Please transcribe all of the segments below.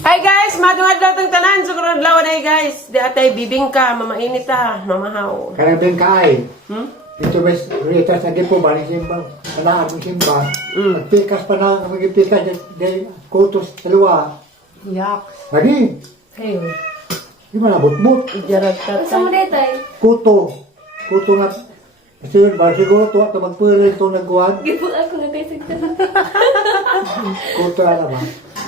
Hi guys, madungad datang tanan sa kurang lawan ay guys. Di atay bibingka, mamainit mamahaw. Karang bengkay. Hmm? Ito mes rita sa gipo bali simba. Kana ang simba. Pikas pa na magipikas de kutos dalawa. Yak. Lagi. Kayo. Di man abot-bot. Ijarag Gusto mo tatay. dito eh? Kuto. Kuto nga. Siguro ba siguro to at magpuli ito nagkuhan. Gipot ako na kayo sa Kuto na ba.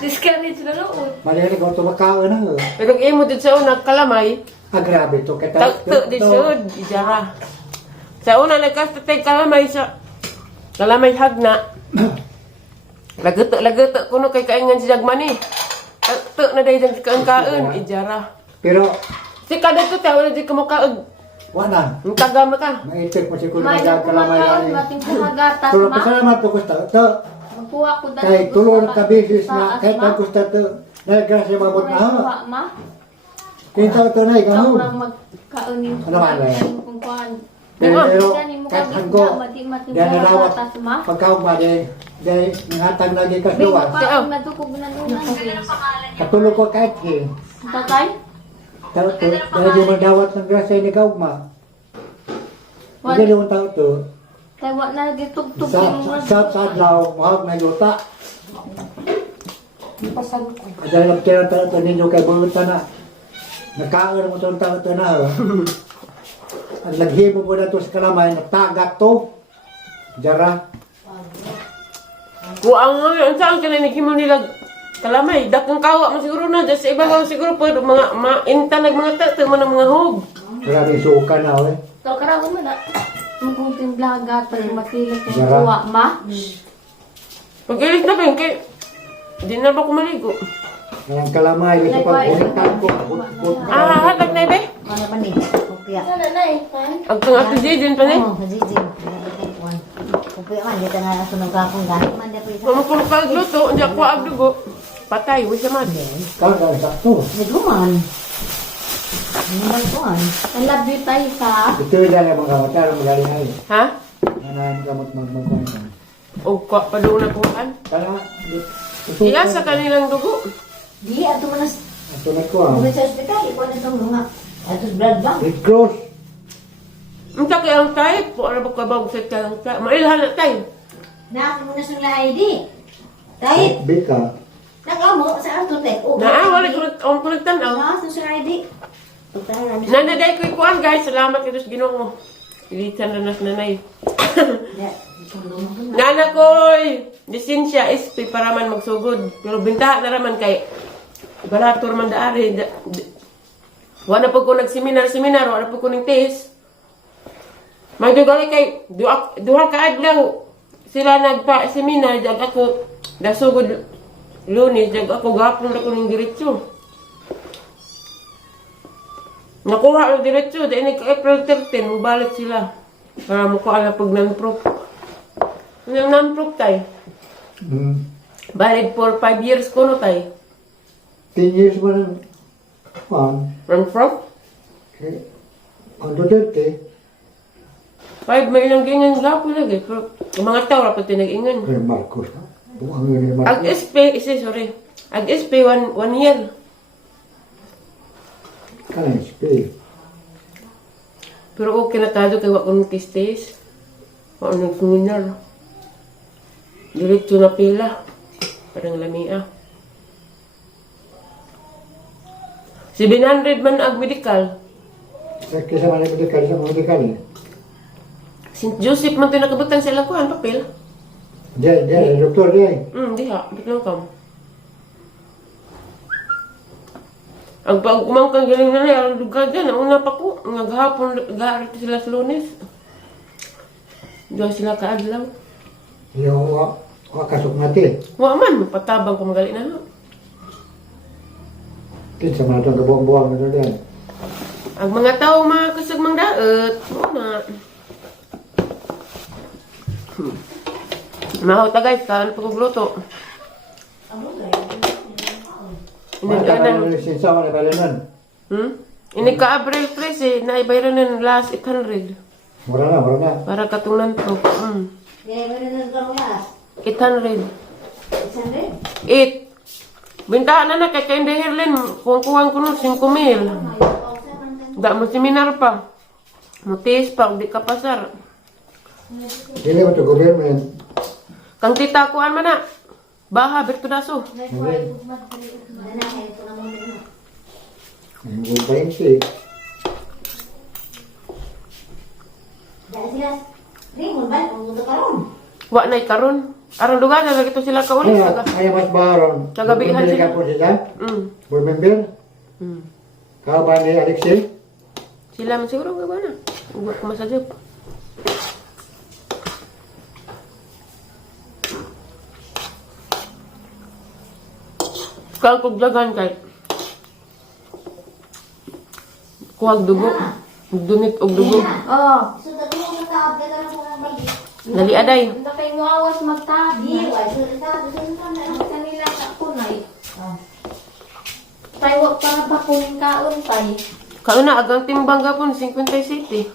Discourage na noon. Mali ko to makaon na. Pero imo dito sa unang kalamay, Ah, grabe to kita. tagto di sud, ijara. Sa una nagkastatay kalamay sa kalamay hagna. Laguto kuno kay kaingan si Jagmani. Tagto na dahil dyan kaon, ijara. Pero Si kada to tayo na di ka makaon. wala. Ang tagam na ka. Maitik mo siguro May magkalamay nagkumakaon, ani. mating kumagatas Pero ma. pasalamat po ko to. Magkuha ko dahil Kay gusto tulong ka- ka business sa na kahit asma. ang gusto to. Nagkasi mabot na ha. Kuha, ma. Kita ito na Ikaw ikaw. lang magkaon yung Ano ba, Nay? kung kuhaan. Pero Gani mo kahit kami hanggo. na, mating Diyan na rawat. kumagatas ma. Pagkaugma din. Dahil nangatag lagi ka Bingo suwa. ka ang natukog na nunan. Katulog ko kahit eh. Tatay? Dahil di mo dawat ng grasya ni kaugma. Wala. Hindi naman tao to. Kaya wala na gitugtog Sa adlaw, mahal na yuta. Dahil nagtira tayo ito ninyo kay bulutan na. Nakaon mo itong tao ito na. Ang laghimo po na ito sa kalamay, natagak to. Jara. Kuang nga, saan ka na mo nila kalamay? Dakang kawa mo siguro na. Diyos sa iba lang siguro po, mga intanag mga tato, mga mga hog. Maraming suka na, eh. So, karawin mo na. Ang kung timblagat, pag matilit yung Yara. kuha, ma. Pag-ilis na ba yun, kay... Di na ba kumaligo? Ang kalamay, ito pag bulitan ko, abot-bot na. Hatag na ibe? Ano pa ni? Kopya. Ano na eh, ha? Ang tong ato din pa ni? Oo, kajijin. Kopya man, dito nga sunog akong gamit man dito isa. Mamukulog ka agluto, hindi ako agdugo. Patay, wisa man. Kaga, sakto. Naguman. Ano ba ito an? Ang love you tayo sa... Ito yung dala mga kamot, ano magaling ay. Ha? Nanahin kamot magmagkong. O kwa, padoon na kuhaan. Kaya, Iya sa kanilang dugo. Di, ato mo na. Ito na ko, ah. Kung sa ospital, ikaw na itong mga. Ato blood bank. Red Cross. Ang taki ang type, po ano ba kabawag sa kayang type. Mailhan na tayo. Naako mo na sa ID. Kahit, Bika. nag-amo sa ato tek. Wala ko nagtanaw. Sa sa ID. Pagtahan namin. Nanaday ko ikuan guys, salamat ito sa ginoo mo. Ilitan na nas nanay. Nana koy, lisensya SP para man magsugod. Pero bintaha na raman kay balator man daari. Wala po ko nag-seminar, wala po ko ning test. Magdugali kay duha ka adlaw sila nagpa-seminar, jag ako dasugod Lunes, jag ako gapon na ko ning diretso. Nakuha ang diretso, dahil nagka-April 13, mabalik sila. Para mukha na pag non-proof. Yung non-proof tayo. Valid for 5 years ko no tayo. 10 years mo ng Non-proof? Okay. Ang Duterte, 5 may ilang gingan gapo lagi. Pero yung mga tao rapat tinag-ingan. kay Marcos. Buang yun ni Ag Marcos. SP, sorry. Ag SP 1 year. Kanang SP. Pero okay na tayo kay wakon kistes. Wakon nag-seminar. Diretso na pila. Parang lamia. 700 man ag medical. Sa kisa man yung medikal, sa medikal eh. St. Joseph man ito nakabutang sa ilang kuhan, papel. Diyan, doktor diyan. Diha, bitlang kam. Ang pag kumangkang galing na rin, ang lugar dyan, ang una pa ko, naghapon, gaarito sila sa Lunes. Diyan sila kaadlaw. Yung wakasok natin. Wa man, patabang kung magaling na. Kinsa man itong kabuang-buang na diyan. Ang mga tao mga kasagmang daot, una. Mahota guys, kaan pa kong luto. Mata ka ng lisensa mo na balanan. Ini ka April 13, naibayran ng last 800. Mura na. Para katunan to. Kaya ba na nagkaroon 800. 600? 8. Bintahan na kay Candy Herlin. Kuwang-kuwang ko nun, 5,000. Da mo seminar pa. Mutis pa, hindi ka pasar. Dili mo to government. Kang tita kuan man na. Baha, bertudaso. Ang gulpain si. Dahil sila, ringon ba? Kung gusto ka ron. Wa na karon. Aron lugar na lagi to sila kaulit. Ay mas baron. Kagabihan Bumili sila. ka po sila. Board member. Mm. Kaban ni Alexei. Sila man siguro nga ba na. Uwa ko masajap. Kang kuglagan kay kuwag dugo. Dunit og dugo. Oh. So, dati mo sa taab, dati mo sa bagi. Dali aday. Hindi kayo mo awas magtabi. Di, wala. So, taab, so, Ang kanila sa kunay. Tayo para pa kunin kaon tay. Kauna agang timbang gapon 57.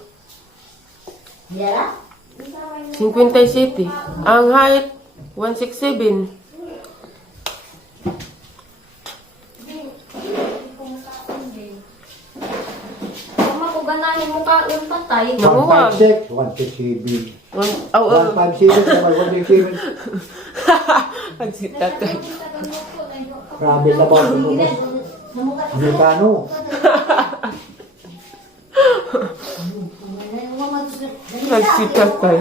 Diyara? 57. Ang height 167. Kung makuganahin mo kaon pa tay. Namuwag. 156, 167. Aw, 157 naman, 167. Ang sitat kay. Grabe sa bawat mo. Amerikano. Ang sitat kay.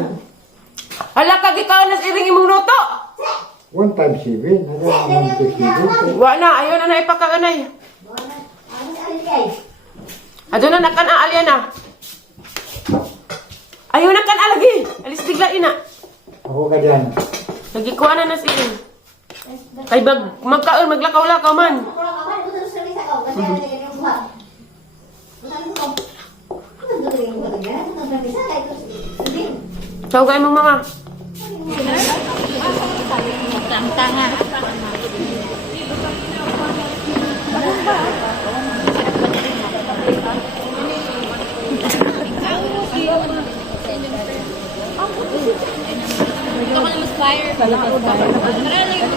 Hala ka gikaw nas iring imong luto. 157, ano 167. Wa na ayo na na ipakaanay. Ado na nakan alya na. Ayaw na kan alagi. Alis bigla ina. Ako ka dyan. Lagi ko na nas iring. Kay magkaon maglakaw-lakaw man. Tawag kay mong mama. Ito ko na mas fire. Marami yung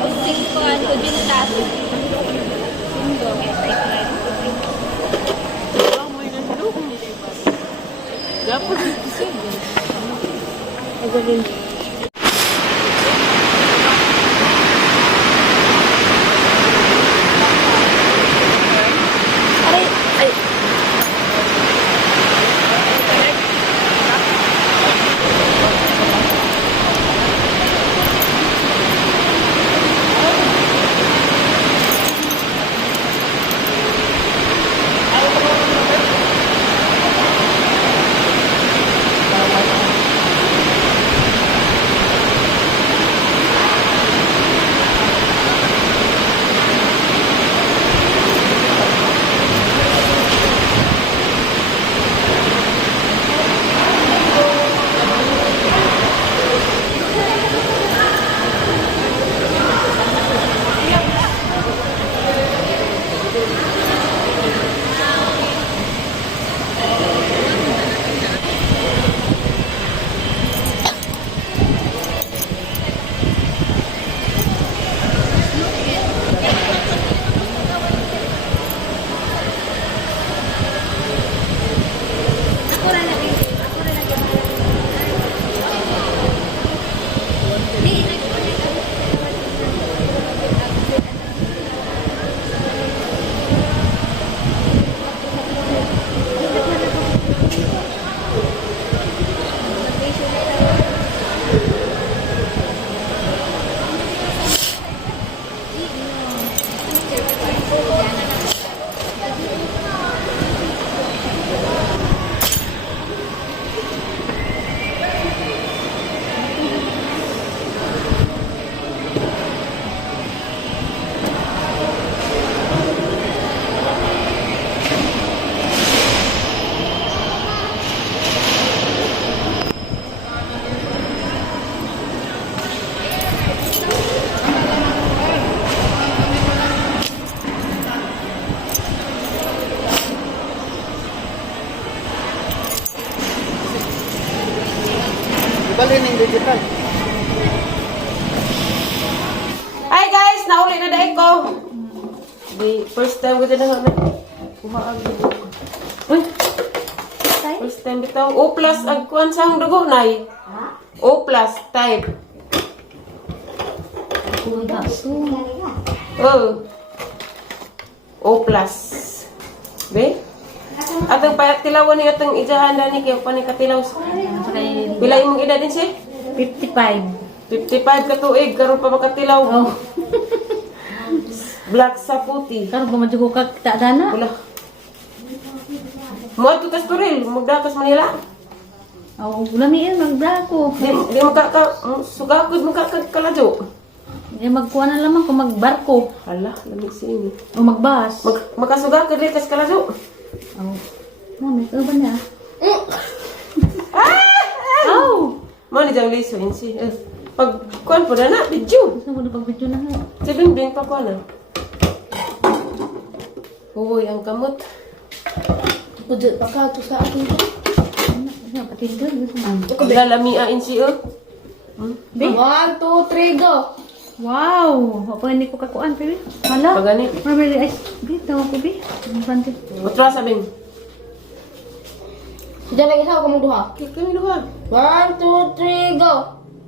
posting ko ano, bintas. Dapat Di, first time ko din na kumaag dugo. Uy, first time bitaw. O plus, agkuhan sa ang dugo, nay. O plus, type. O plus. Be? Atang tilawan ni atang ijahan dani kayo pa ni katilaw. Pila imong edad din siya? 55. 55 ka tuig karon pa makatilaw. Oh. Black sa puti. Karon pa madyo ka kita dana. Wala. Mo ato tas turil, magdakas Manila. Oh, lamiin magbrako. Di sugakod kaladyo. Di magkuha na lamang kung magbarko Hala, lamig si ini. o magbas. Makasugakod rin kas kaladyo. Oh. Mami, ito ba na? Oh! Mo ni jang liso insi. Pag kuan po na video. Gusto mo na pag-video na nga. Si Bingbing pa kuan na. Uy, ang kamot. Pudot pa ka ito sa akin. Ano, patindoy. Gusto mo. Lalamiya insi 1, 2, 3, go! Wow! Wapa hindi ko kakuan, pero. Hala? Pagani. Marami ice. Bi, tawa ko, Bi. Ang bante. Utra sabing. Diyan lagi sa ako duha. Kami duha. 1, 2, 3, go!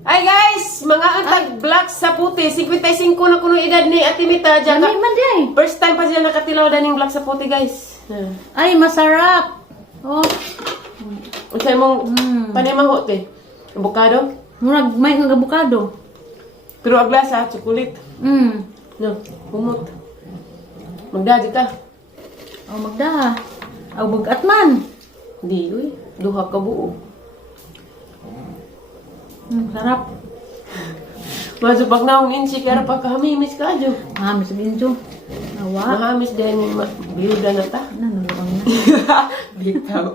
Ay guys, mga antag black sa puti. 55 na kuno edad ni Ate Mita. Diyan Lami man di ay. First time pa siya nakatilaw daning black sa puti, guys. Ay, masarap. Oh. Unsay mong panimaho te? Avocado? Murag may nga abukado. Pero ang lasa, chocolate. No, humot. Magdadi ka. Oh, magda. Aw bagat man. Di, uy. Duha ka buo. Sarap. Maso pag naong insi, kaya pa kahamimis ka, Jo. Mahamis ginjo. Awa. Mahamis din yung biyuda na ta. Nanuruang na. Bitaw.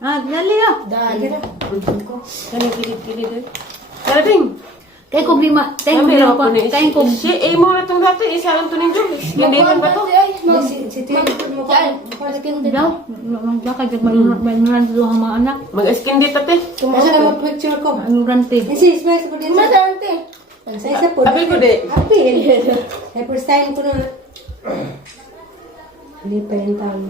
Ah, dali ah. Dali. Kani kilit-kilit eh. Karabing! Kay ko lima. Kay ko Kami lima lang pa. po ni Kay ko. Si, mo na itong dati, isa ang tunin, Jo. Hindi man ba to? Si Tio. Daw. Baka jag manuran sa ang mga anak. Mag-skin dito, te. Asa na mag-picture ko? Manuran te. Sis, may sa din. Madante. Sa isa po. Apil ko, de. Apil. Ay, first time ko na. Hindi pa yung taon.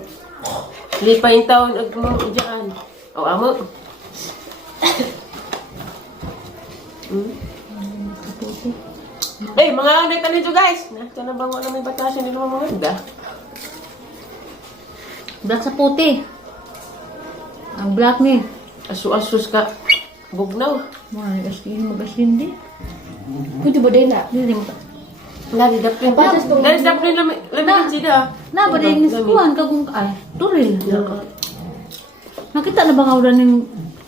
Lipa yung taon, agmang dyan. O, amo. Eh, mga anay tanin Jo, guys. Ito na bang may batasyon nila mga maganda? Black sa puti. Ang black ni. Asu-asus ka. Bugnaw. Mga asin mag-asin di. Pwede ba din na? Di mo. Lagi daplin. Lagi daplin lamigin sila. Na ba din niskuhan ka kung ay turil. Nakita na ba ka ulan ng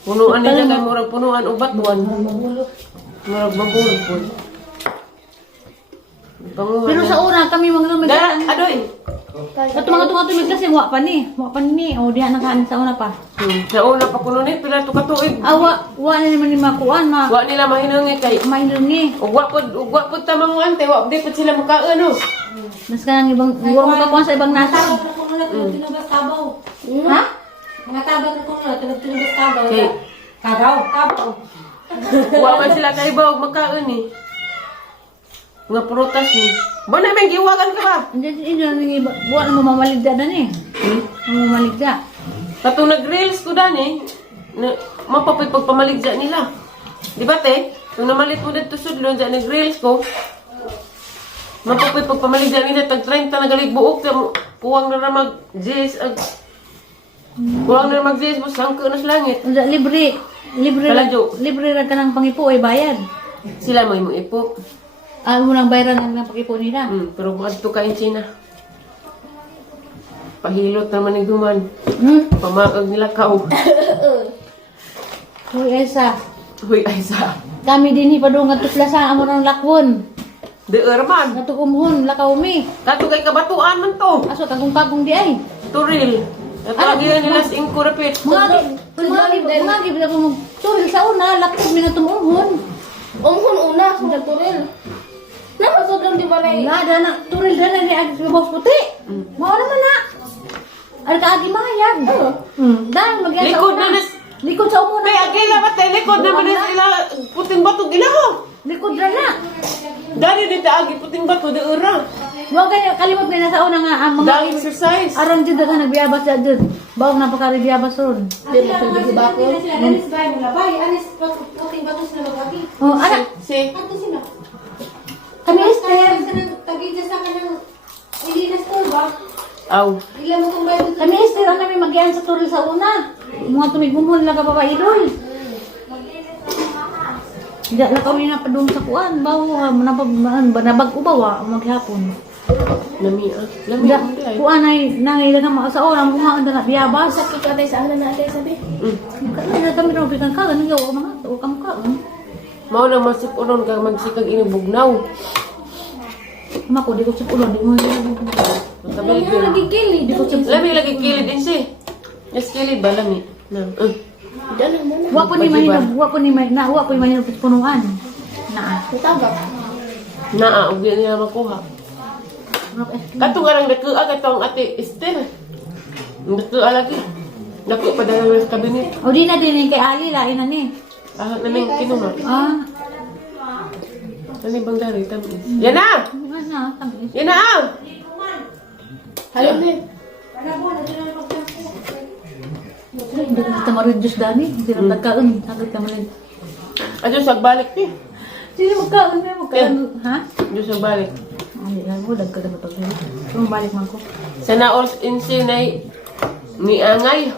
Punuan nila kay murag punuan o batuan. Murag mabulog po. Panguhan. pero sa una kami mga Dara, lumigasan. adoy. At mga tunga tumiglas yung wa pa ni. Wa pa ni. O diha nakahanin sa una pa. Sa una pa kuno ni pila to katuig. Awa, wa na naman ni makuan ma. Wa nila mahinungi kay Mahilungi. ugwa pod tamang ante, wa di pud sila makaano. Mas kanang ibang wa mo kakuan sa ibang nasa. Ha? Mga tabang ko na, tinubas tabaw. Kay Tabaw. wa man sila kay baw makaon ni. Nga prutas ni. Ba na may giwagan ka ba? Hindi ni buwan mo mamaligda na ni. Mamaligda. Katong nag-reels ko dani, mapapoy pagpamaligja nila. Di ba te? Kung namalit mo dito sudlon dyan nag-reels ko, mapapoy pagpamaligja nila tag 30 na galig buok puwang na ramag jis puwang na ramag jis mo sangko na sa langit. Unsa libre Kaladyo. libre ra kanang pangipo ay bayad. Sila mo imong ipo. Mo nang bayaran ang pangipo nila. Pero kung adto ka in China. Pahilot naman ni Duman. Pamakag nila kao. Hoy Esa, Huy, ay sa. kami din ipadung ngadto plaza amo nang lakwon. Deer man. Ngadto umhon lakaw mi. Kato kay kabatuan man to. Aso kagong-kagong di ay. Turil. Natagi nila sa inkurapit. Mga gibla ko turil sa una lakwon mi na tumuhon. Umhon una, sunod turil. Napasod lang di ba na Nada na turil na ni agi sa puti. Mao naman na. Ay kaagi mahayag. Dan magyan sa Likod una. na nas. Likod sa umuna. May agila ba tayo likod naman na sila puting bato ginaho. Likod ra na. Dali din taagi puting bato de ura. Huwag kayo, kalimot na nasa una nga ang mga... Dali exercise. Aron dyan ka nagbiyabas dyan dyan. Bawang napakaribyabas ron. Oh, anak. Si Kami Esther. aw. Kami Esther, ang namin mag-ian sa turil sa una. Mga tumigumon lang ka pa idol. Diyan lang kami napadung sa kuan. Bawa, nabag ubawa, maghapon. Lami ah. Lami Diyan, ang dilay. kuan ay nangay na mga sa orang kuhaan na biyabas. Sakit ka tayo sa ano na tayo sabi. Kaya kami rin pikan ka, ganun yaw mga to, kam ka. Mao na masipunon ka magsikag inubugnaw. Mako, di ko sa ulo, di mo Matabay ko. Nagigilid. di ko sa Lami lagi kilid din si. Yes kilid ba lami. Na. Dala mo na. wa ko ni mahinag, wa ko ni mahinag punuan. Naa. Natagap. Naa og di niya makuha. Katong arang dako katong ate Esther. Dako lagi. Dako pa daw sa kabinet. O di na din kay Ali lain na ni. Ah, naming kinuma. Ah, Ano bang dari tamis? Yan na! ano, tamis. Yan na ah! Halin din. Hindi ko kita ma-reduce dani. Hindi na magkaon. Sagad ka malin. Adyo sagbalik ni. Sino magkaon na magkaon? Ha? Adyo sagbalik. Ay, lang mo, dagka na matag. Bumalik man ko. Sa naos insinay ni Angay.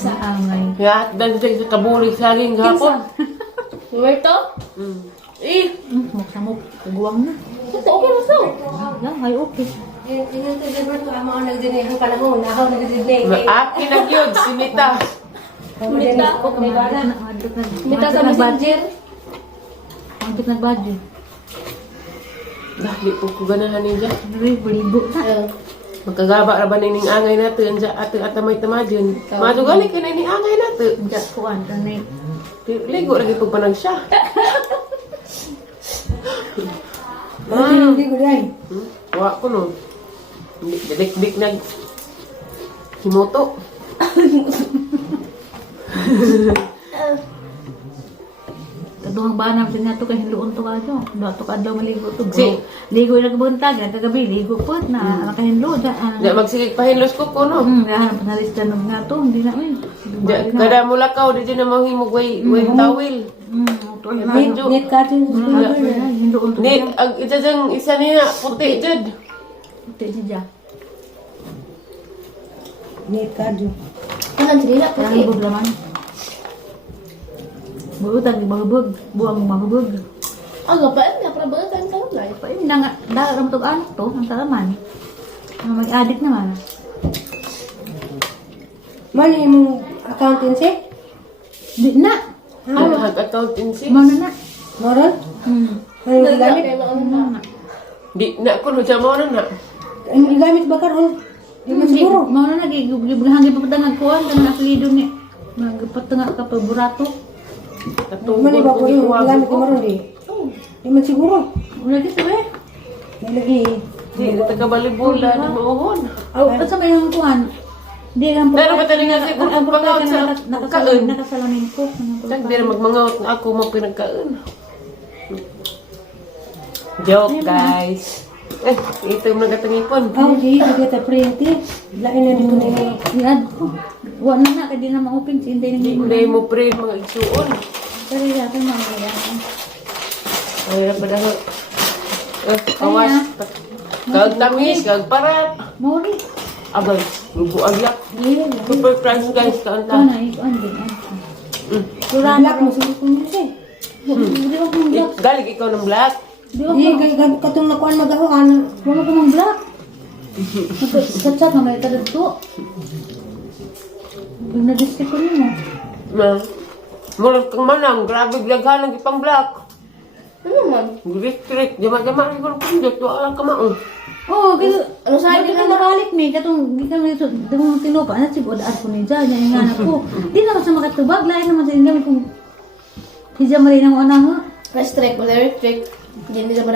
Sa angay. Ya, dan sa kabulig saling gapon. Roberto? Eh, Muksamok. Kaguwang na. Ito, okay na so. Lang, ay okay. maakin na yun, si Mita. Mita. Mita sa messenger. Ang nagbadyo. Dahil po ko ganahan niya. Balibo na. Magkagaba ra ba ning angay natin dya ating atamay tamadyon. Madugali ka na ni angay natin. Diyan kuan. Ano Ligo lagi pag panag siya. Hindi ko yan. Wa ko no. Dik-dik nag himoto. Kaduhang banam sa nato kay hiluon to kadyo. Dato kadlaw maligo to. Si. Ligo na kabuntag, kagabi ligo po na makahinlo da. Dya magsigig pahinlos ko ko no. Lahan panalis tanog na to, hindi na eh. Dya kada mula ka di na mahimog way tawil. To Medyo hiluon to. ni ang isa niya puti jud. Puti siya. Kanan sila na. Parang hubog laman. Bulutag, mahubog. Buang mahubog. Ang gapaan na, para ba tayo sa live? Pa yun na nga, dahil ramtog anak to, ang salaman. Mag-addict naman. Mali mong accountancy? Di na. Hag accountancy. Mana na. Moron? Ano yung gamit? Na. Di na ko no siya mo na. Ang gamit ba karon? Di man siguro. Mana na, gihangin pa patangag kuhan, kanang apelido ni. Magpatangag ka pa burato. Mali ba ko yung gamit ni Moron di? Di man siguro. Wala dito eh. May lagi. Di na taga-balibula di mauhon. At sa may yung kuhan, di lang po. Pero ba tayo nga siguro Ang pagkaon sa kaon? nakasalamin ko. Tag di na magmangaot na ako mo pinagkaon. Joke guys. Ito yung nagatangipon. Oh, di. Di kita printed. Lain na dito na yung... Iad ko. Wala na, kaya di na ma-open. Sintay na Di yung na mo pre mga igsuon. Pero yata mga yan. Ay, pa daw. Kawas. Kag tamis, kag parat. Mori. Abay, ibu agyak. Super price guys Ito kaanta. na, ito ang din. Black mo. Sige kung yun siya. Di ba kung black? Galing ikaw ng black. Di ba Di, katong nakuan magahuan. wala ko mong black? Katsat na may kadagto. Pag na-display ko nyo. Na. Mula kang manang, grabe bilaghan ng ipang black. Ano man? District, jama-jama rin ko ng pindot. Wala ka maong. Oo, kasi Ano sa di ka makalik mi, katong di ka may tinupa na siguro daan ko ni Jan, yung nga ko. Di na kasi makatubag, lain naman sa gamit kung hijab marin ang una nga. Restrict, wala restrict. Hindi siya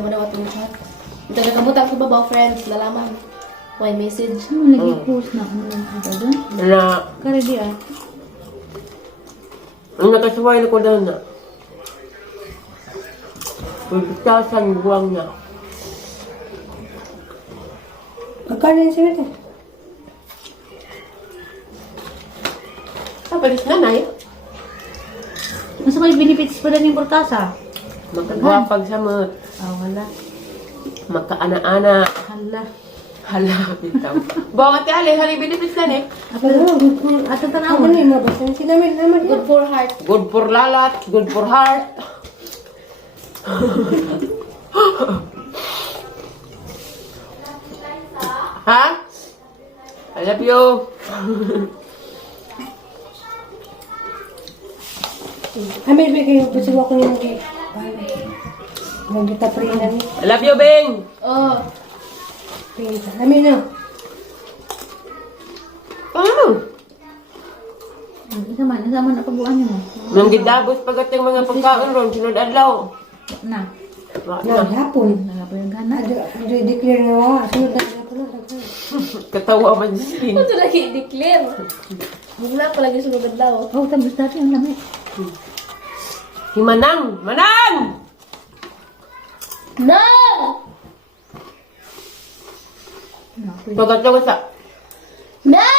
madawat ang chat. Ito nakabutak sa babaw, friends, lalaman. Why message? Ano lagi post na ano lang ito doon? Na, Kare di ay. ang nakasuway na ko daw na. Pagkitasan buwang niya. Pagkanin siya ito. Palis nanay. Masa may benefits pa rin yung portasa? Magkagwapag sa mga. Wala. Magkaana-ana. Hala. Hala, bitaw. Bawang ati ali, hali benefits na ni. Ako good for... Ato Ako tanawon. na yung mabasa. Sinamin naman Good for heart. Good for lalat, good for heart. Ha? I love you. Amin, may kayo. Gusto ko yung kay... Nang kita prina ni. I love you, Bing. Oh. Prina. Amin na. Ano? Isa man nakabuan niyo mo. Nang gidabos pagating mga pagkaon ron, sunod adlaw. Na. Wa Na, na. hapon. Wala pa yung gana. Declare na wa. Sunod na ako na. Katawa man si Ito lagi i-declare. Wala pa lagi sunod adlaw. Tabos dati yung lamig. Himanang! Manang! No! Pagkatawa sa... No!